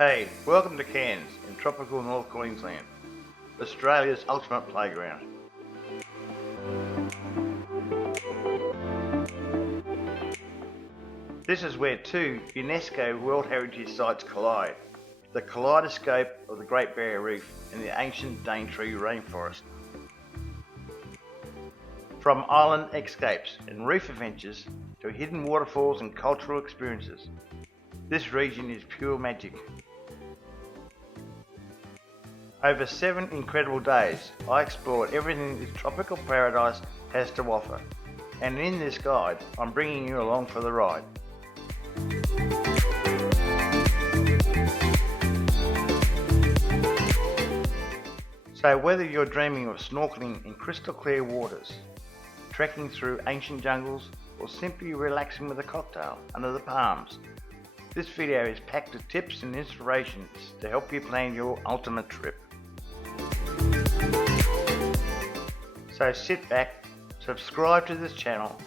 Hey, welcome to Cairns in tropical North Queensland, Australia's ultimate playground. This is where two UNESCO World Heritage Sites collide, the kaleidoscope of the Great Barrier Reef and the ancient Daintree Rainforest. From island escapes and reef adventures to hidden waterfalls and cultural experiences, this region is pure magic. Over 7 incredible days, I explored everything this tropical paradise has to offer, and in this guide, I'm bringing you along for the ride. So whether you're dreaming of snorkeling in crystal clear waters, trekking through ancient jungles, or simply relaxing with a cocktail under the palms, this video is packed with tips and inspirations to help you plan your ultimate trip. So sit back, subscribe to this channel,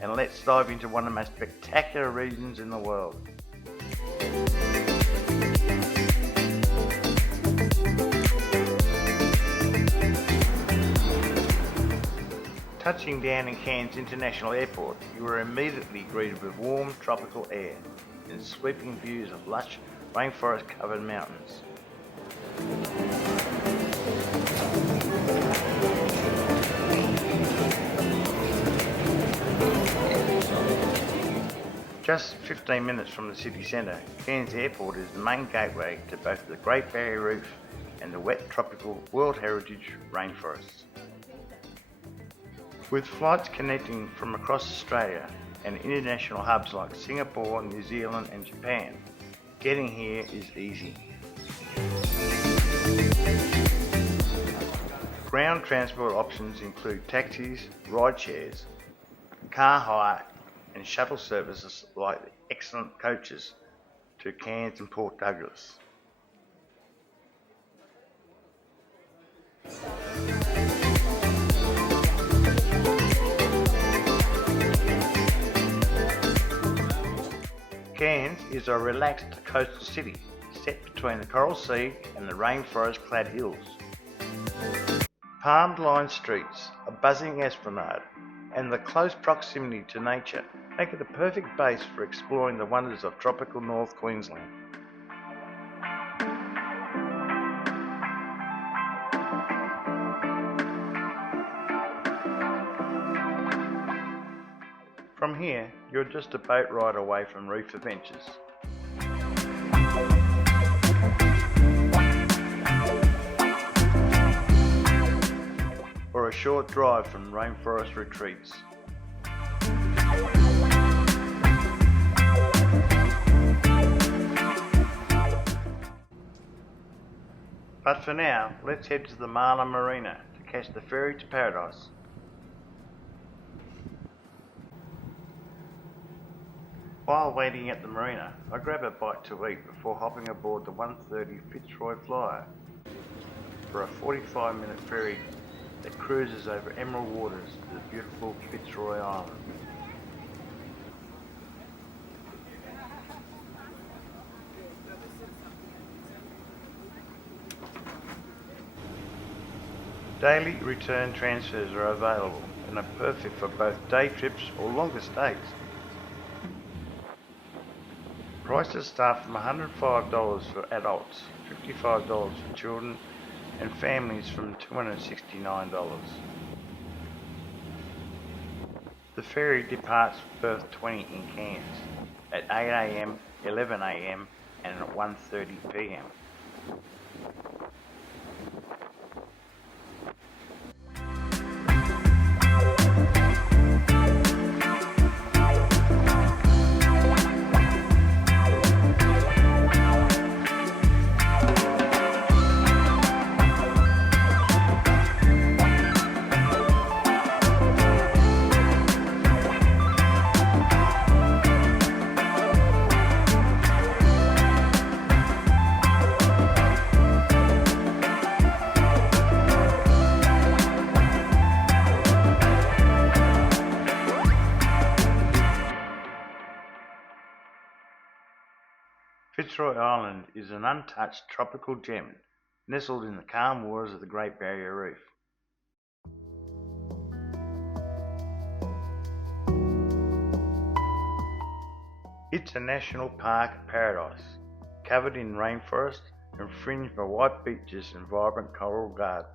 and let's dive into one of the most spectacular regions in the world. Touching down in Cairns International Airport, you are immediately greeted with warm tropical air and sweeping views of lush rainforest-covered mountains. Just 15 minutes from the city centre, Cairns Airport is the main gateway to both the Great Barrier Reef and the wet tropical World Heritage rainforests. With flights connecting from across Australia and international hubs like Singapore, New Zealand and Japan, getting here is easy. Ground transport options include taxis, ride shares, car hire and shuttle services like the excellent coaches to Cairns and Port Douglas. Cairns is a relaxed coastal city set between the Coral Sea and the rainforest-clad hills. Palm-lined streets, a buzzing esplanade, and the close proximity to nature make it a perfect base for exploring the wonders of tropical North Queensland. From here, you're just a boat ride away from reef adventures. Or a short drive from rainforest retreats. But for now, let's head to the Millaa Marina to catch the ferry to paradise. While waiting at the marina, I grab a bite to eat before hopping aboard the 1:30 Fitzroy flyer for a 45-minute ferry that cruises over emerald waters to the beautiful Fitzroy Island. Daily return transfers are available and are perfect for both day trips or longer stays. Prices start from $105 for adults, $55 for children, and families from $269. The ferry departs berth 20 in Cairns at 8 AM, 11 AM and at 1:30 PM. Fitzroy Island is an untouched tropical gem nestled in the calm waters of the Great Barrier Reef. It's a national park paradise, covered in rainforest and fringed by white beaches and vibrant coral gardens.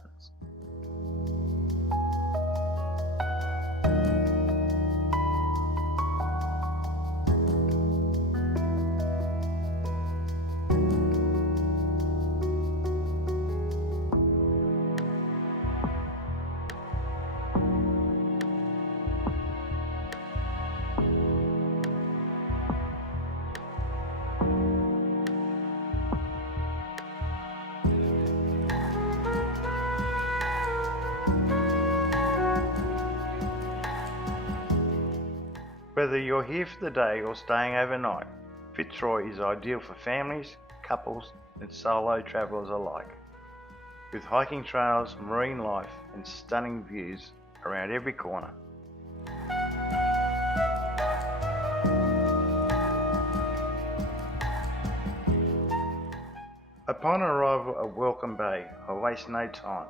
Whether you're here for the day or staying overnight, Fitzroy is ideal for families, couples and solo travellers alike. With hiking trails, marine life and stunning views around every corner. Upon arrival at Welcome Bay, I waste no time.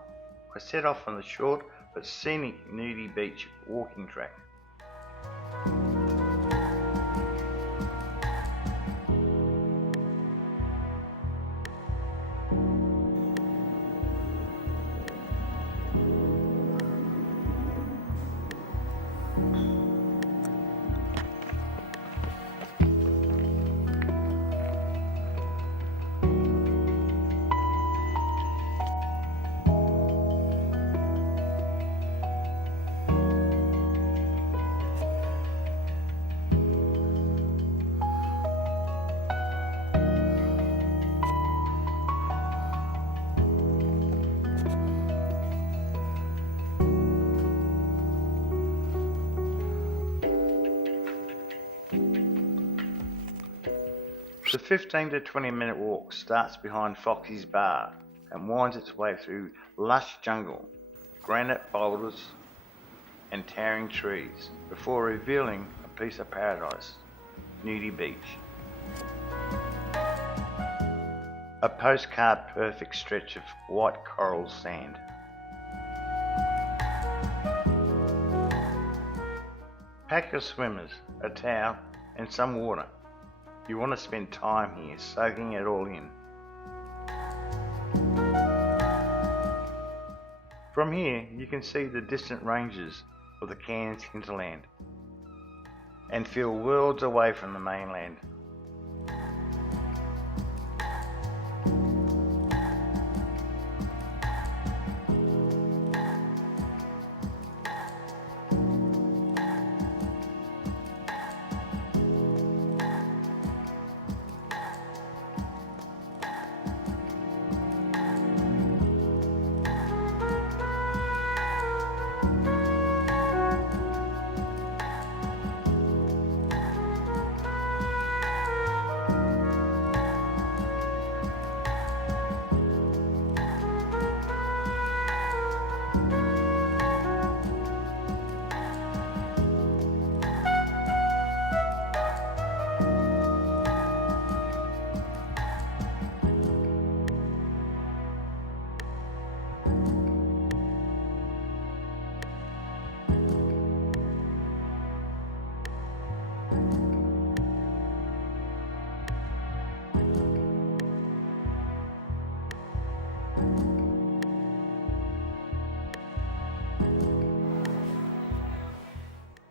I set off on the short but scenic Nudey Beach walking track. The 15 to 20 minute walk starts behind Foxy's Bar and winds its way through lush jungle, granite boulders and towering trees before revealing a piece of paradise, Nudey Beach. A postcard perfect stretch of white coral sand. Pack your swimmers, a towel and some water. You want to spend time here soaking it all in. From here you can see the distant ranges of the Cairns hinterland and feel worlds away from the mainland.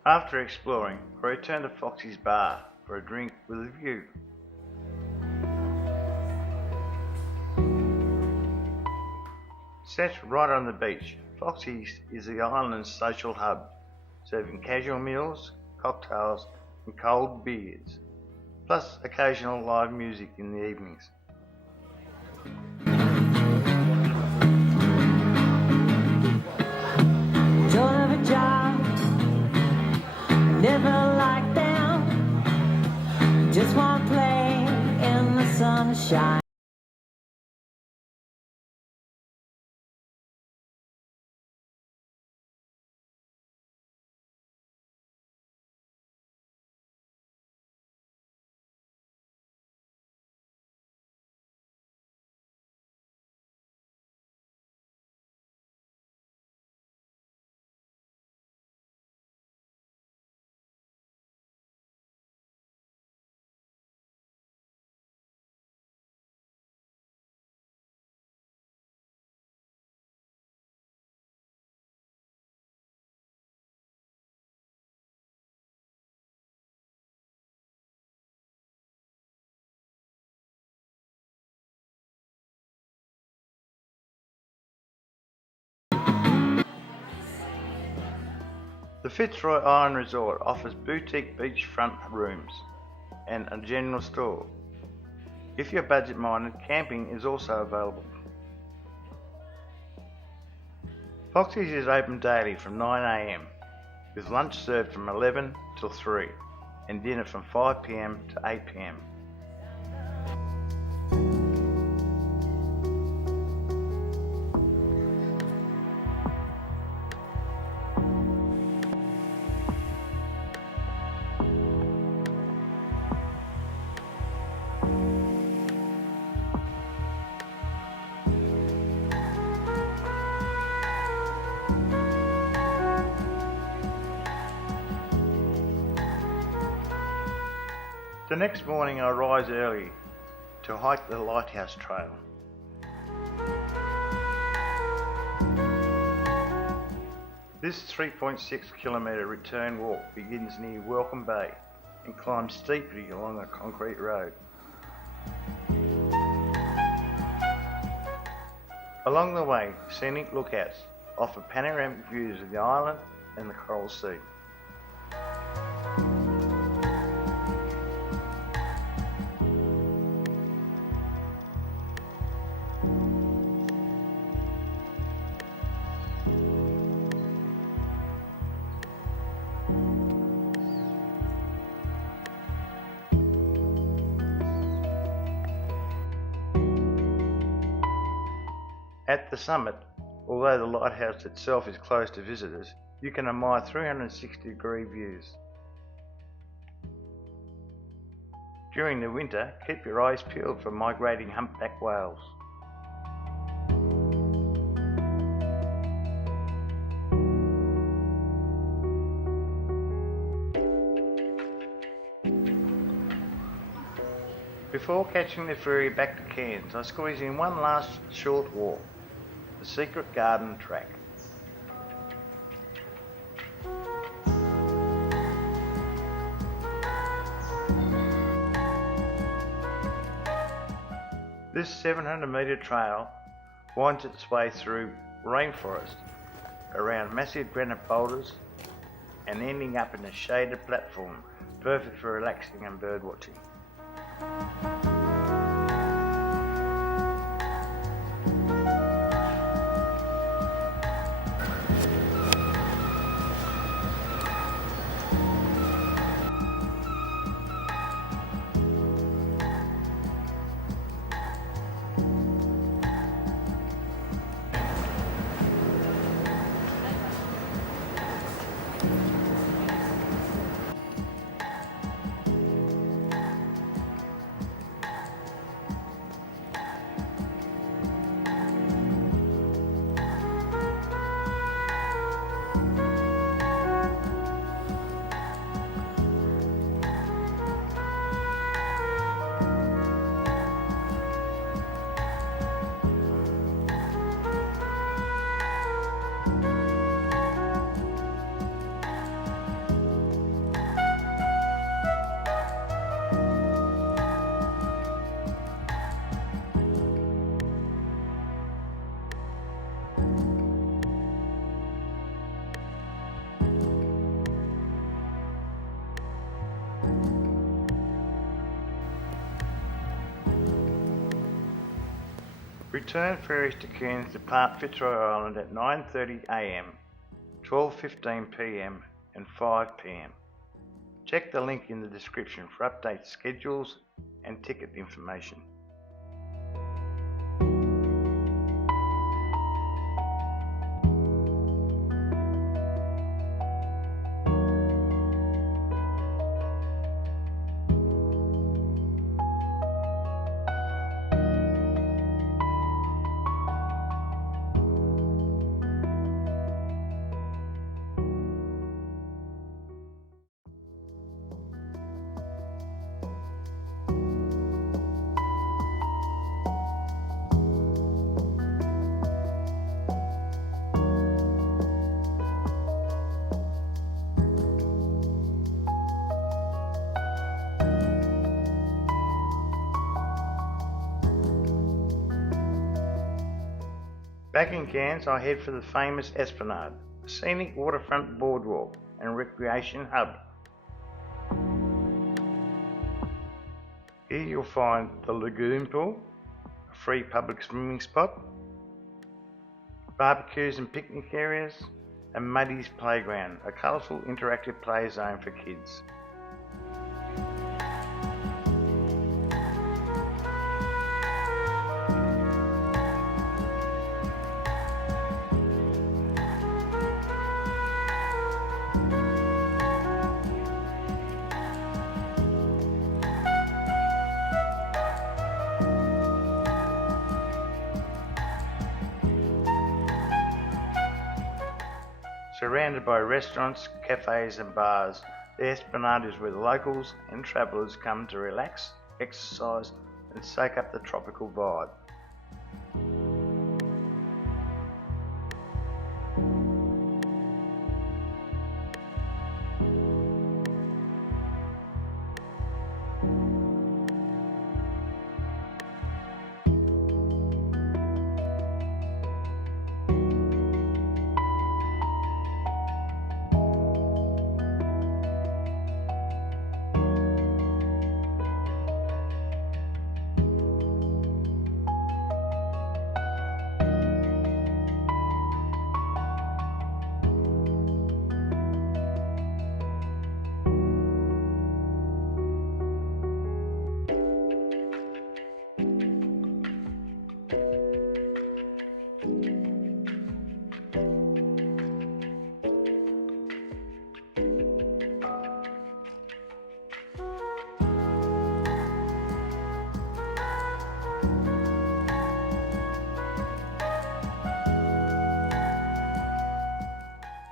After exploring, I returned to Foxy's Bar for a drink with a view. Set right on the beach, Foxy's is the island's social hub, serving casual meals, cocktails and cold beers, plus occasional live music in the evenings. Don't have a job, never like them, just want to play in the sunshine. The Fitzroy Island Resort offers boutique beachfront rooms and a general store. If you're budget minded, camping is also available. Foxy's is open daily from 9 a.m, with lunch served from 11 till 3 and dinner from 5 p.m. to 8 p.m. The next morning I rise early to hike the Lighthouse Trail. This 3.6 kilometre return walk begins near Welcome Bay and climbs steeply along a concrete road. Along the way, scenic lookouts offer panoramic views of the island and the Coral Sea. At the summit, although the lighthouse itself is closed to visitors, you can admire 360-degree views. During the winter, keep your eyes peeled for migrating humpback whales. Before catching the ferry back to Cairns, I squeeze in one last short walk. The Secret Garden Track. This 700-metre trail winds its way through rainforest, around massive granite boulders and ending up in a shaded platform, perfect for relaxing and birdwatching. Return ferries to Cairns depart Fitzroy Island at 9:30 a.m, 12:15 p.m. and 5 p.m. Check the link in the description for updated schedules and ticket information. Back in Cairns, I head for the famous Esplanade, a scenic waterfront boardwalk and recreation hub. Here you'll find the lagoon pool, a free public swimming spot, barbecues and picnic areas, and Muddy's Playground, a colourful interactive play zone for kids. Surrounded by restaurants, cafes and bars, the Esplanade is where the locals and travellers come to relax, exercise and soak up the tropical vibe.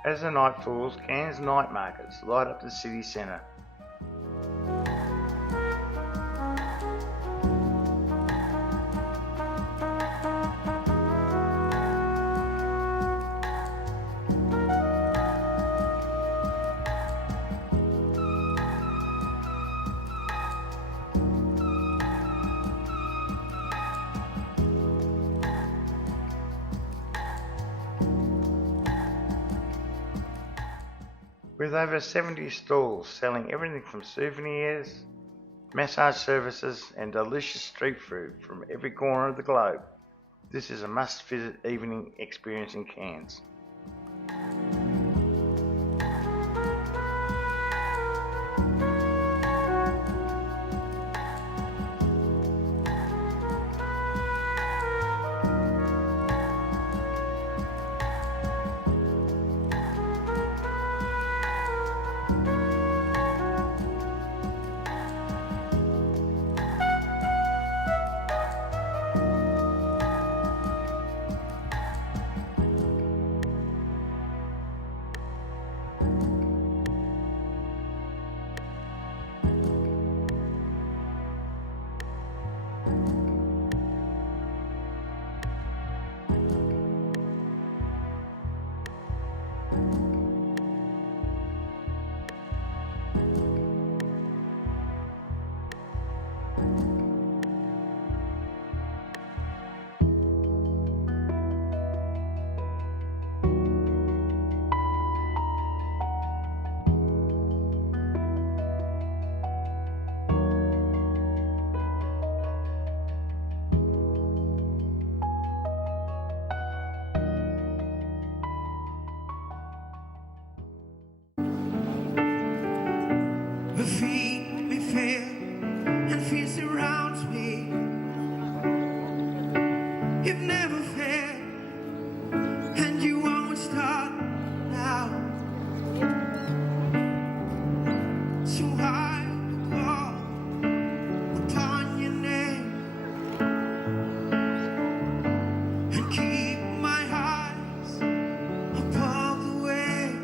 As the night falls, Cairns night markets light up the city centre. With over 70 stalls selling everything from souvenirs, massage services and delicious street food from every corner of the globe, this is a must-visit evening experience in Cairns. The feet may fail and fear surrounds me. It never failed, and you won't start now. So I call upon your name and keep my eyes above the waves.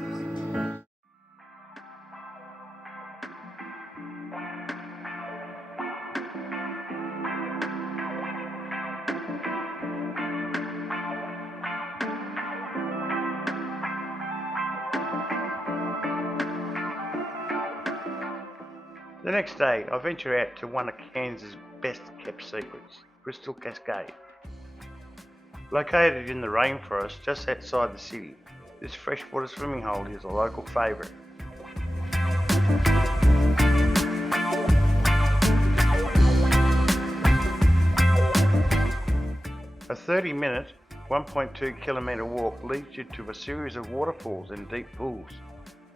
The next day, I venture out to one of Cairns' best kept secrets, Crystal Cascade. Located in the rainforest just outside the city, this freshwater swimming hole is a local favourite, 30-minute, 1.2 kilometre walk leads you to a series of waterfalls and deep pools,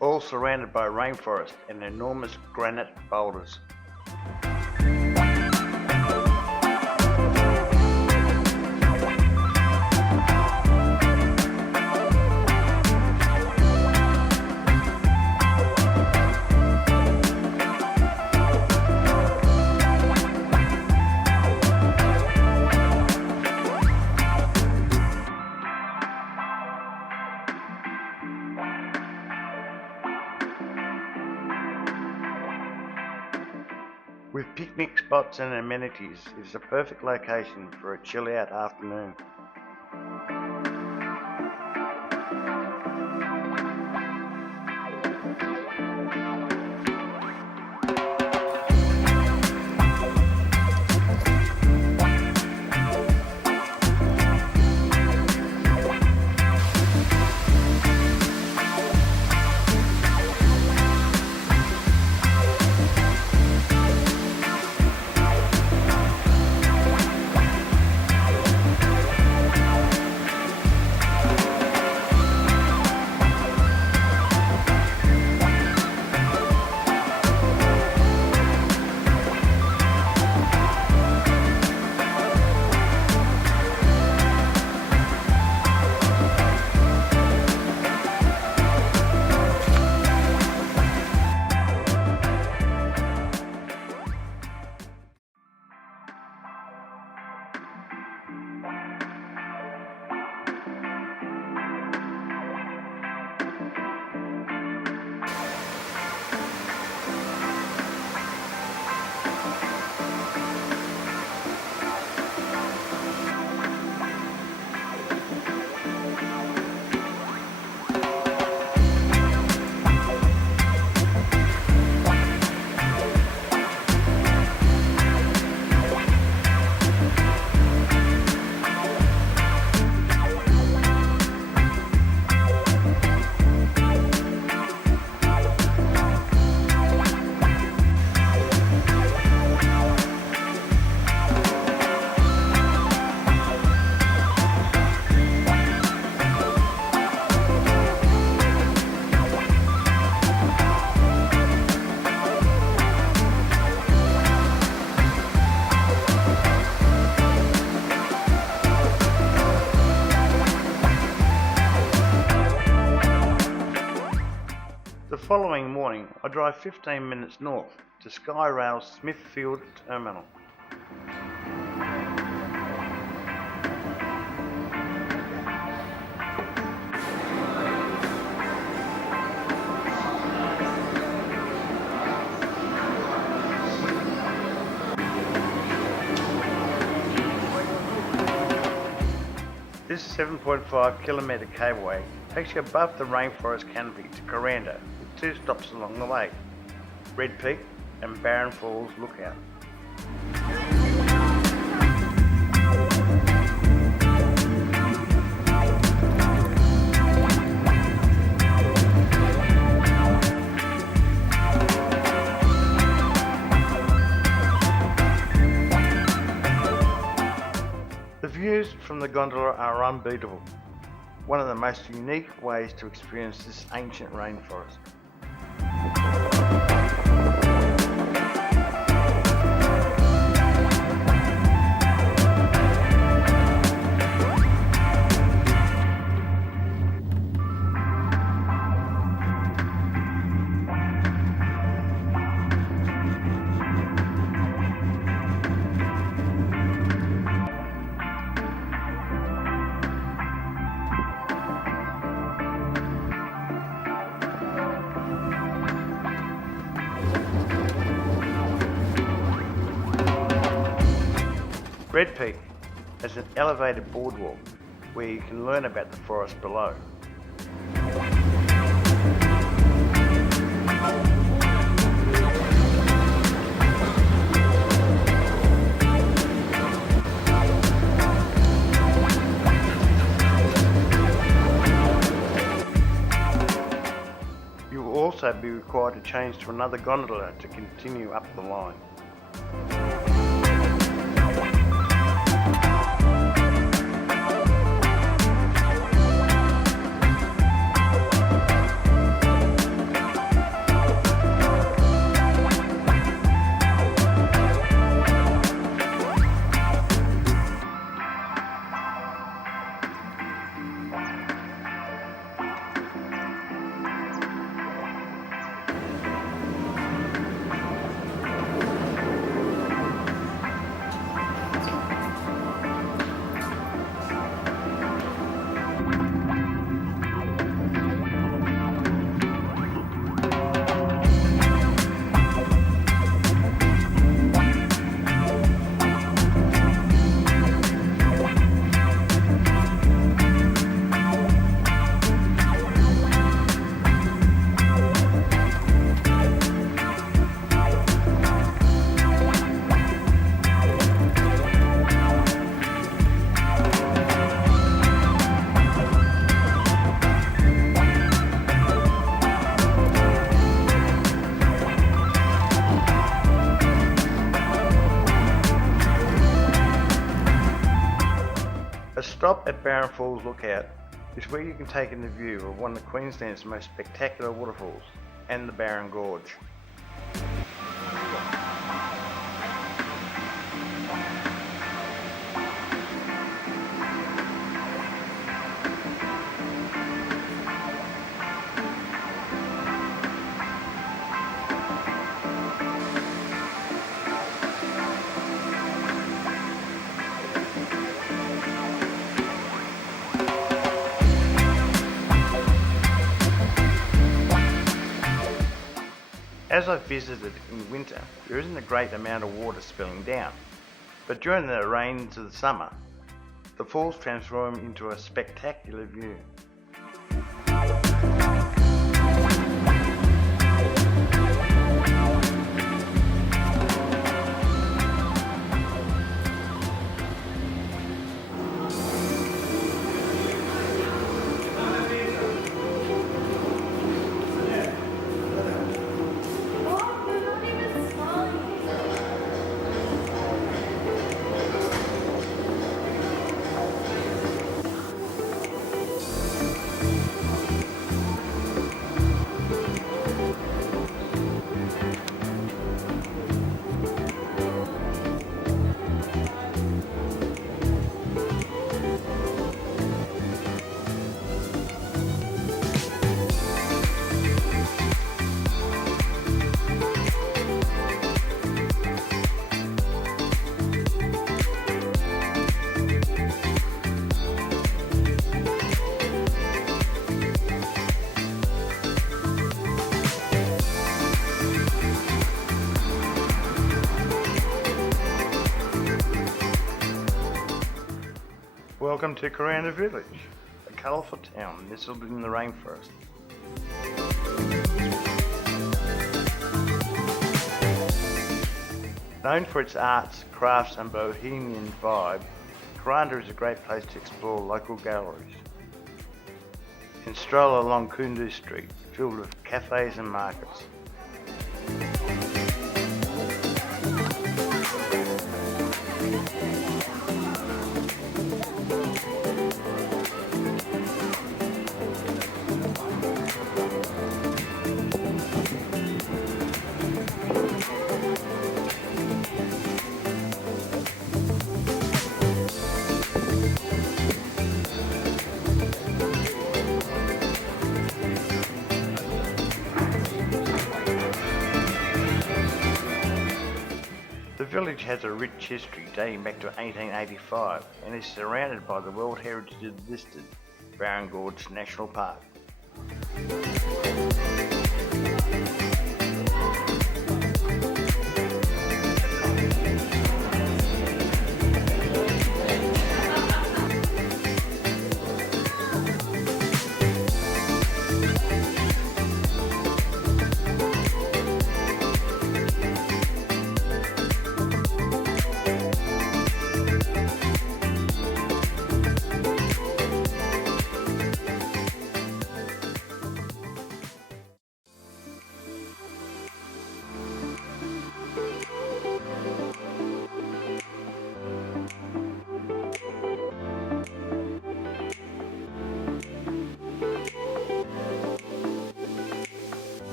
all surrounded by rainforest and enormous granite boulders. With picnic spots and amenities, it's a perfect location for a chill-out afternoon. The following morning, I drive 15 minutes north to Skyrail's Smithfield Terminal. This 7.5 kilometre cableway takes you above the rainforest canopy to Kuranda, with 2 stops along the way, Red Peak and Barren Falls Lookout. The views from the gondola are unbeatable, one of the most unique ways to experience this ancient rainforest. Red Peak has an elevated boardwalk where you can learn about the forest below. You will also be required to change to another gondola to continue up the line. stop at Barron Falls Lookout is where you can take in the view of one of Queensland's most spectacular waterfalls and the Barron Gorge. As I visited in winter, there isn't a great amount of water spilling down, but during the rains of the summer, the falls transform into a spectacular view. Welcome to Kurranda Village, a colourful town nestled in the rainforest. Known for its arts, crafts and bohemian vibe, Kuranda is a great place to explore local galleries and stroll along Kundu Street, filled with cafes and markets. The village has a rich history dating back to 1885 and is surrounded by the World Heritage listed Barron Gorge National Park.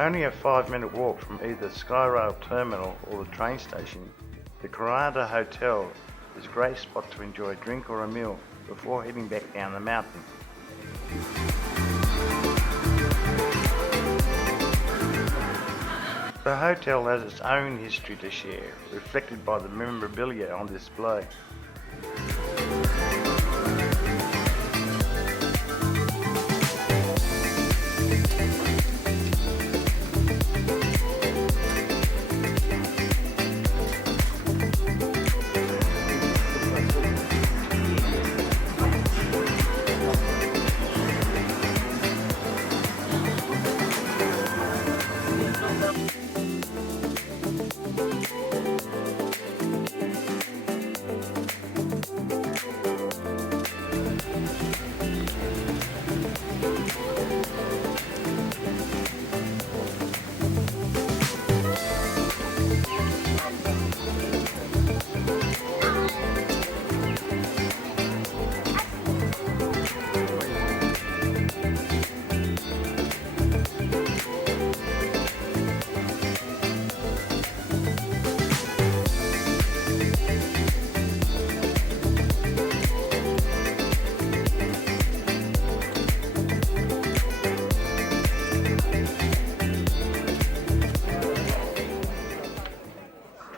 Only a 5-minute walk from either Skyrail terminal or the train station, the Kuranda Hotel is a great spot to enjoy a drink or a meal before heading back down the mountain. The hotel has its own history to share, reflected by the memorabilia on display.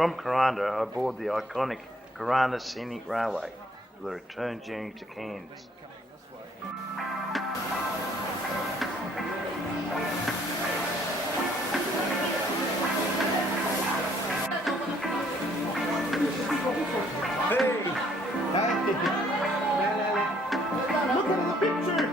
From Kuranda, I board the iconic Kuranda Scenic Railway for the return journey to Cairns. Look at the picture!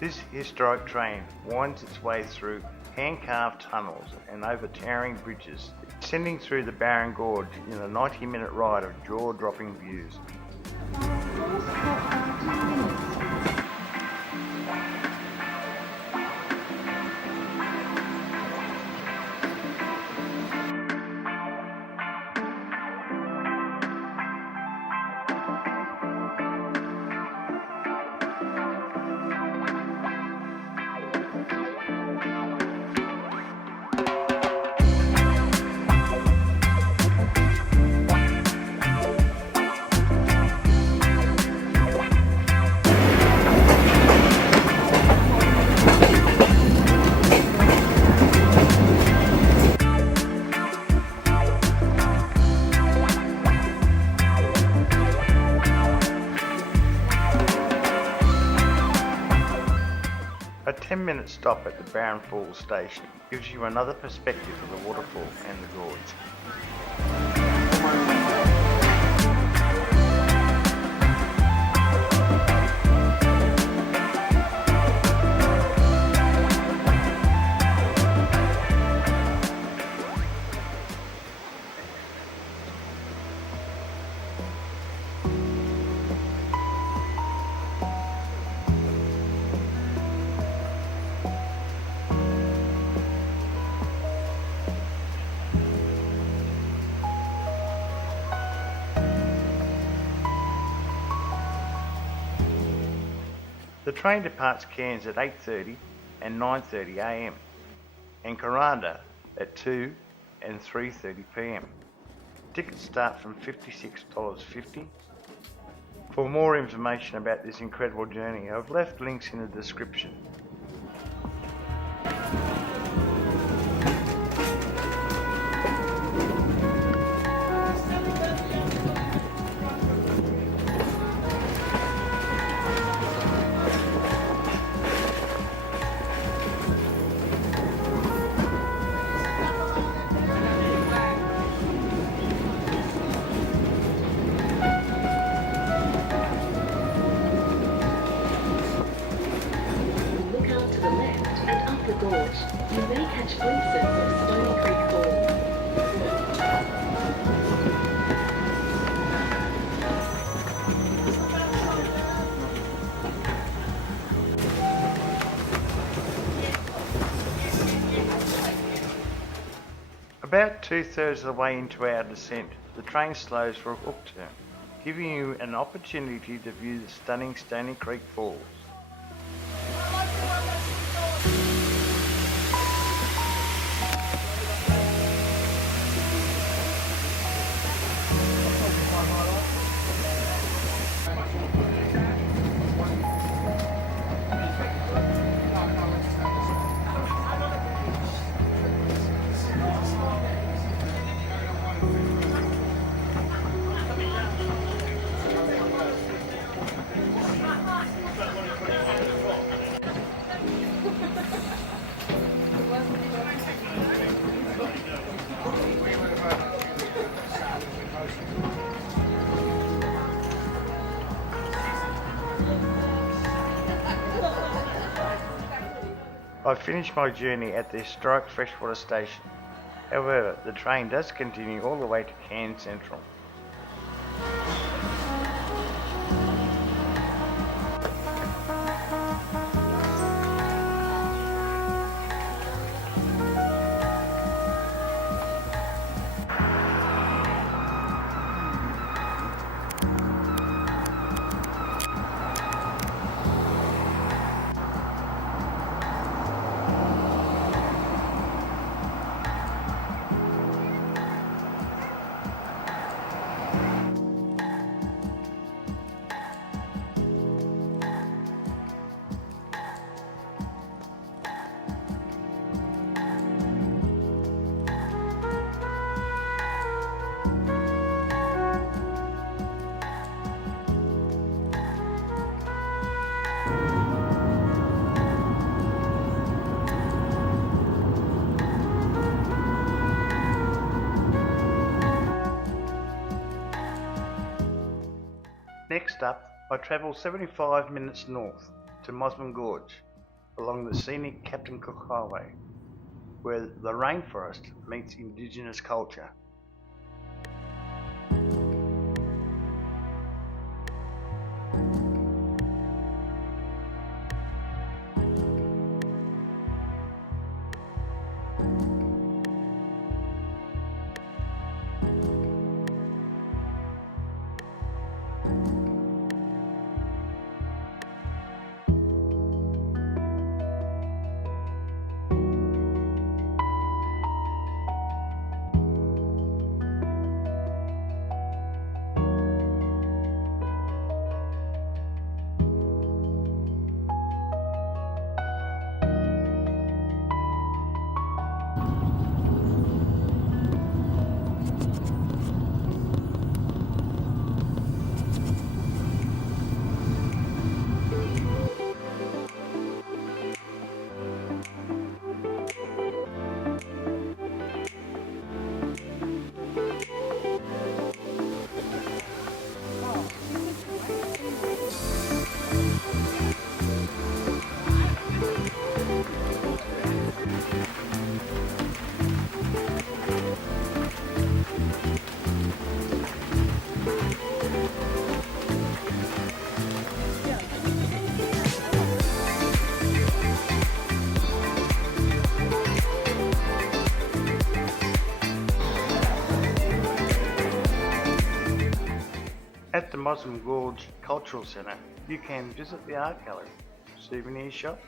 This historic train winds its way through hand-carved tunnels and over towering bridges, descending through the barren gorge in a 90-minute ride of jaw-dropping views. A 10-minute stop at the Barren Falls station gives you another perspective of the waterfall and the gorge. The train departs Cairns at 8:30 and 9:30 am and Kuranda at 2 and 3:30 pm. Tickets start from $56.50. For more information about this incredible journey, I've left links in the description. Gorge, you may catch glimpses of Stony Creek Falls. About 2/3 of the way into our descent, the train slows for a hook turn, giving you an opportunity to view the stunning Stony Creek Falls. I finished my journey at the historic freshwater station. However, the train does continue all the way to Cairns Central. Next up, I travelled 75 minutes north to Mossman Gorge along the scenic Captain Cook Highway, where the rainforest meets Indigenous culture. At the Mossman Gorge Cultural Centre, you can visit the art gallery, souvenir shop,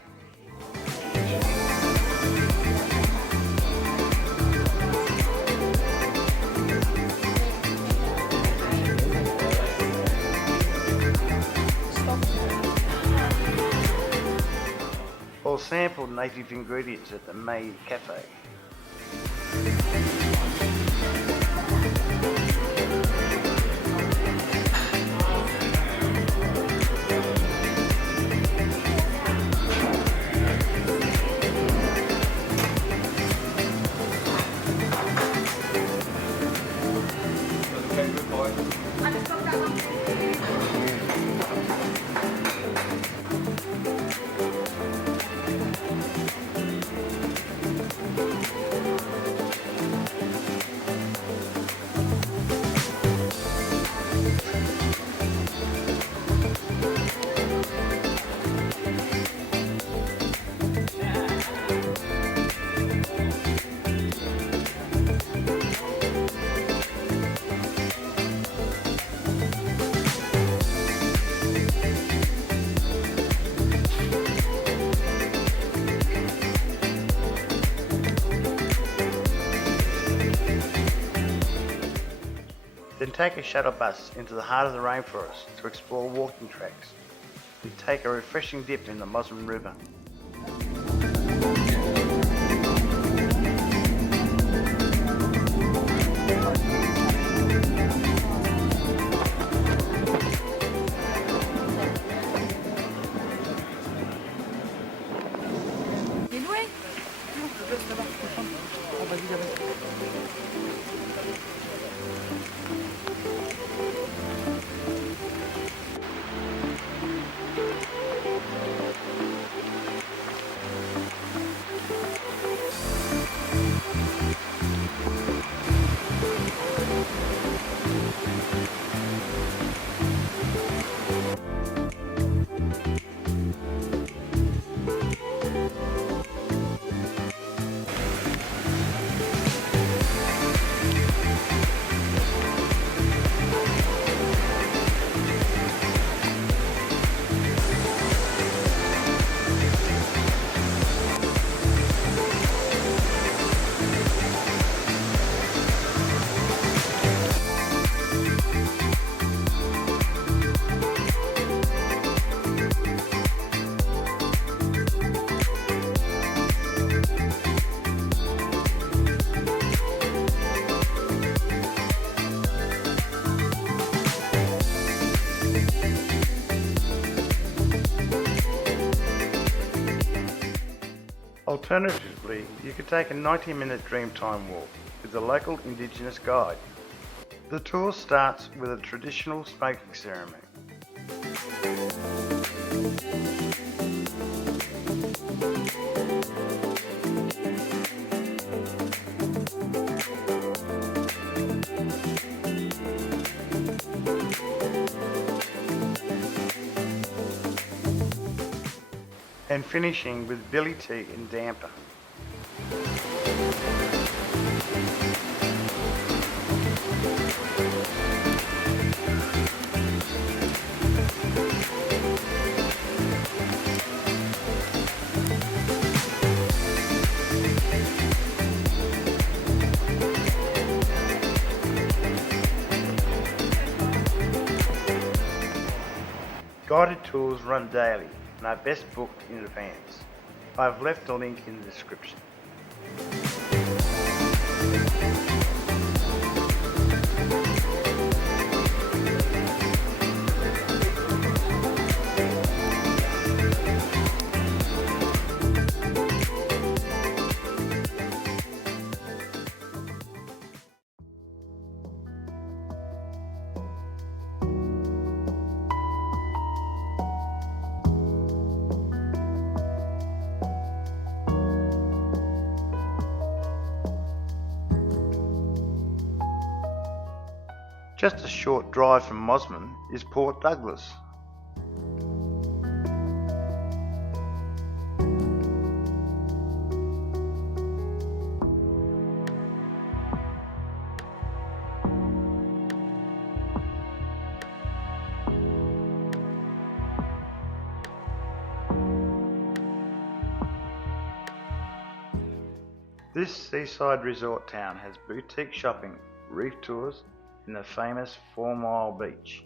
or sample native ingredients at the May Cafe. Then take a shuttle bus into the heart of the rainforest to explore walking tracks and take a refreshing dip in the Mossman River. Alternatively, you could take a 90-minute Dreamtime walk with a local Indigenous guide. The tour starts with a traditional smoking ceremony, And finishing with Billy Tea in Damper. Guided tours run daily and are best booked in advance. I have left a link in the description. Just a short drive from Mossman is Port Douglas. This seaside resort town has boutique shopping, reef tours, and the famous 4 Mile Beach.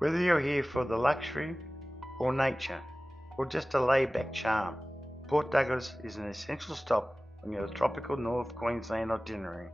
Whether you're here for the luxury or nature or just a laid-back charm, Port Douglas is an essential stop on your tropical North Queensland itinerary.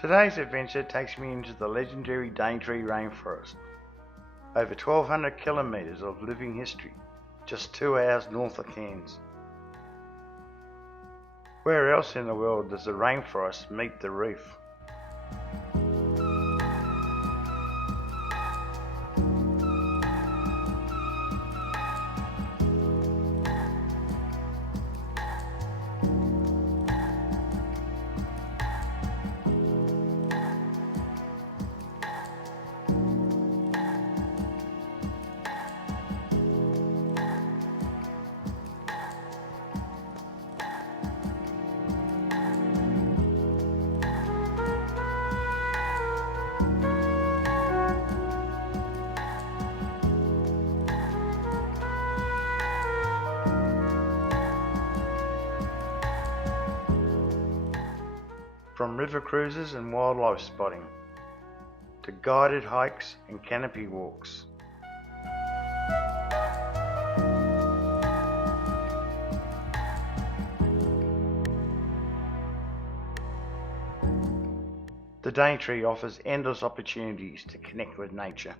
Today's adventure takes me into the legendary Daintree Rainforest. Over 1,200 kilometres of living history, just 2 hours north of Cairns. Where else in the world does the rainforest meet the reef? From river cruises and wildlife spotting to guided hikes and canopy walks. The Daintree offers endless opportunities to connect with nature.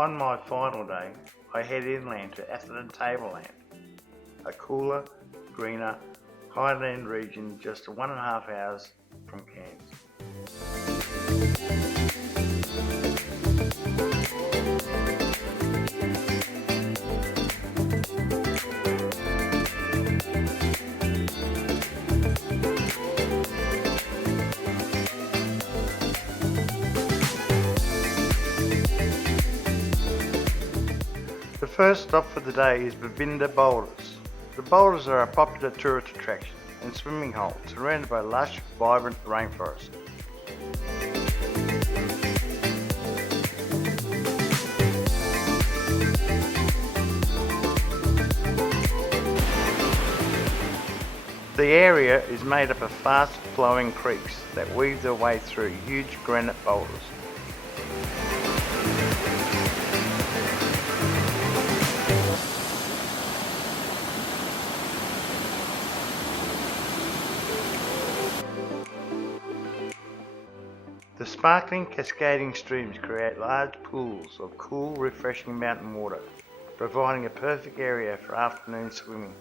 On my final day, I head inland to Atherton Tableland, a cooler, greener, highland region just 1.5 hours from Cairns. The first stop for the day is Babinda Boulders. The boulders are a popular tourist attraction and swimming hole surrounded by lush, vibrant rainforest. The area is made up of fast-flowing creeks that weave their way through huge granite boulders. The sparkling, cascading streams create large pools of cool, refreshing mountain water, providing a perfect area for afternoon swimming.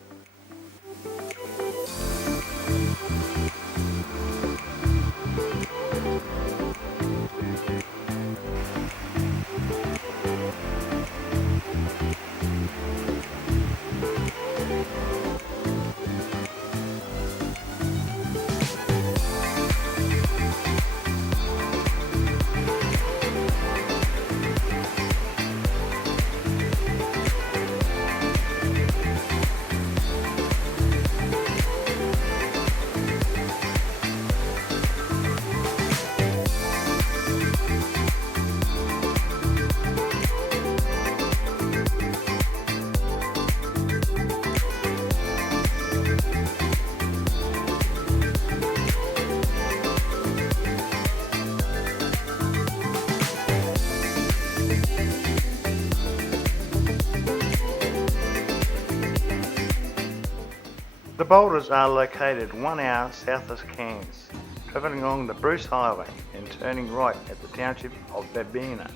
The boulders are located 1 hour south of Cairns, travelling along the Bruce Highway and turning right at the township of Babinda.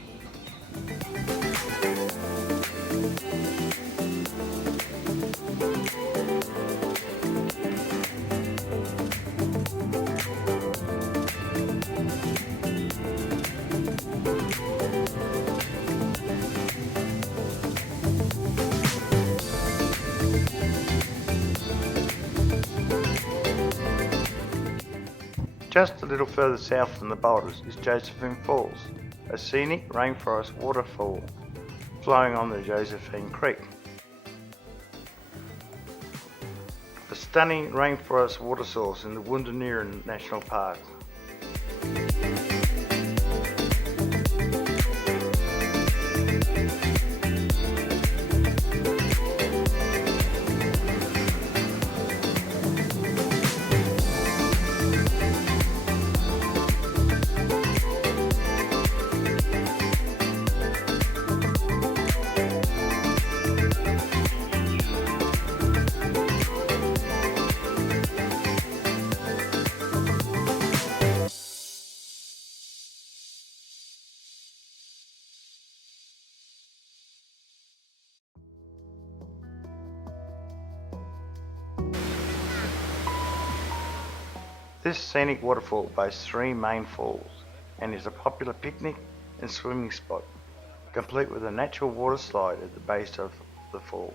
Just a little further south from the boulders is Josephine Falls, a scenic rainforest waterfall flowing on the Josephine Creek. A stunning rainforest water source in the Woondaneera National Park. This scenic waterfall boasts 3 main falls and is a popular picnic and swimming spot, complete with a natural water slide at the base of the falls.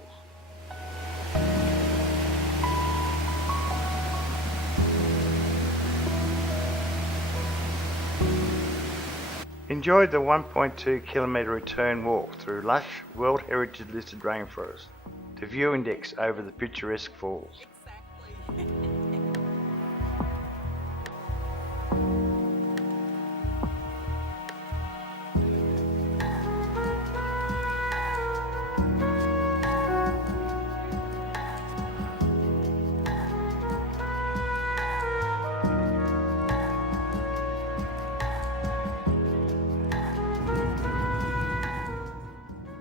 Enjoy the 1.2 kilometre return walk through lush, World Heritage listed rainforest to viewing decks over the picturesque falls.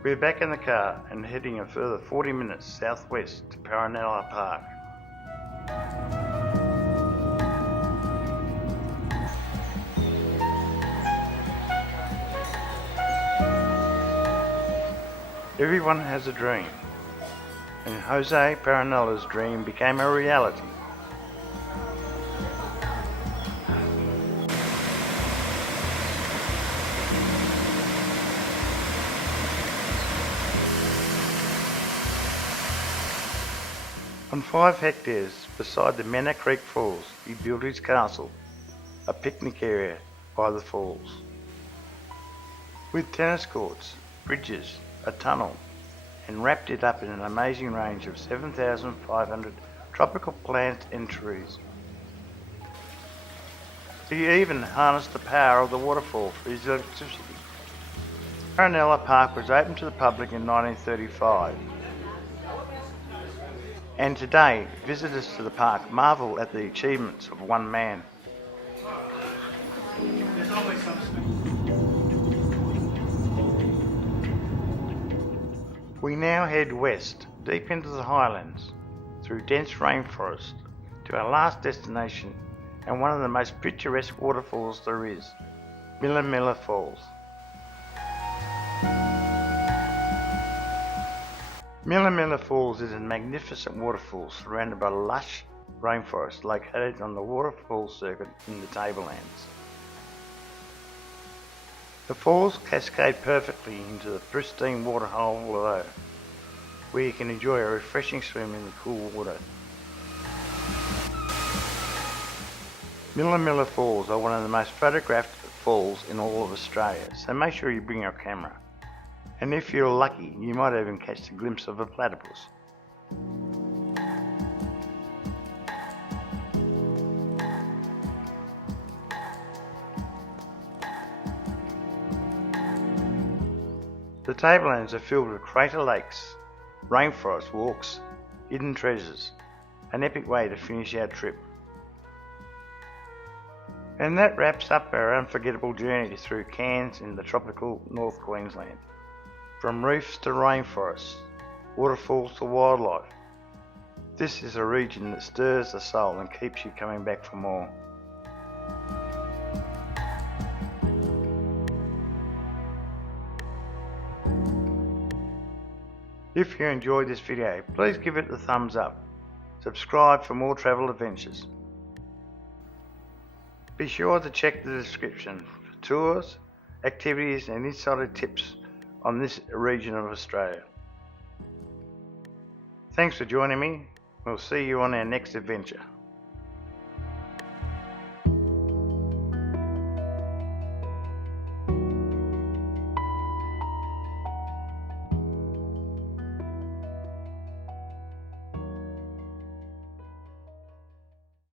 We're back in the car and heading a further 40 minutes southwest to Paronella Park. Everyone has a dream, and Jose Paronella's dream became a reality. On 5 hectares beside the Mena Creek Falls, he built his castle, a picnic area by the falls, with tennis courts, bridges, a tunnel, and wrapped it up in an amazing range of 7,500 tropical plants and trees. He even harnessed the power of the waterfall for his electricity. Paronella Park was opened to the public in 1935. And today, visitors to the park marvel at the achievements of one man. We now head west, deep into the highlands, through dense rainforest, to our last destination and one of the most picturesque waterfalls there is, Millaa Falls. Millaa Falls is a magnificent waterfall surrounded by lush rainforest located on the waterfall circuit in the Tablelands. The falls cascade perfectly into the pristine waterhole below, where you can enjoy a refreshing swim in the cool water. Millaa Falls are one of the most photographed falls in all of Australia, so make sure you bring your camera. And if you're lucky, you might even catch a glimpse of a platypus. The Tablelands are filled with crater lakes, rainforest walks, hidden treasures, an epic way to finish our trip. And that wraps up our unforgettable journey through Cairns in the tropical North Queensland. From reefs to rainforests, waterfalls to wildlife, this is a region that stirs the soul and keeps you coming back for more. If you enjoyed this video, please give it a thumbs up. Subscribe for more travel adventures. Be sure to check the description for tours, activities and insider tips on this region of Australia. Thanks for joining me. We'll see you on our next adventure.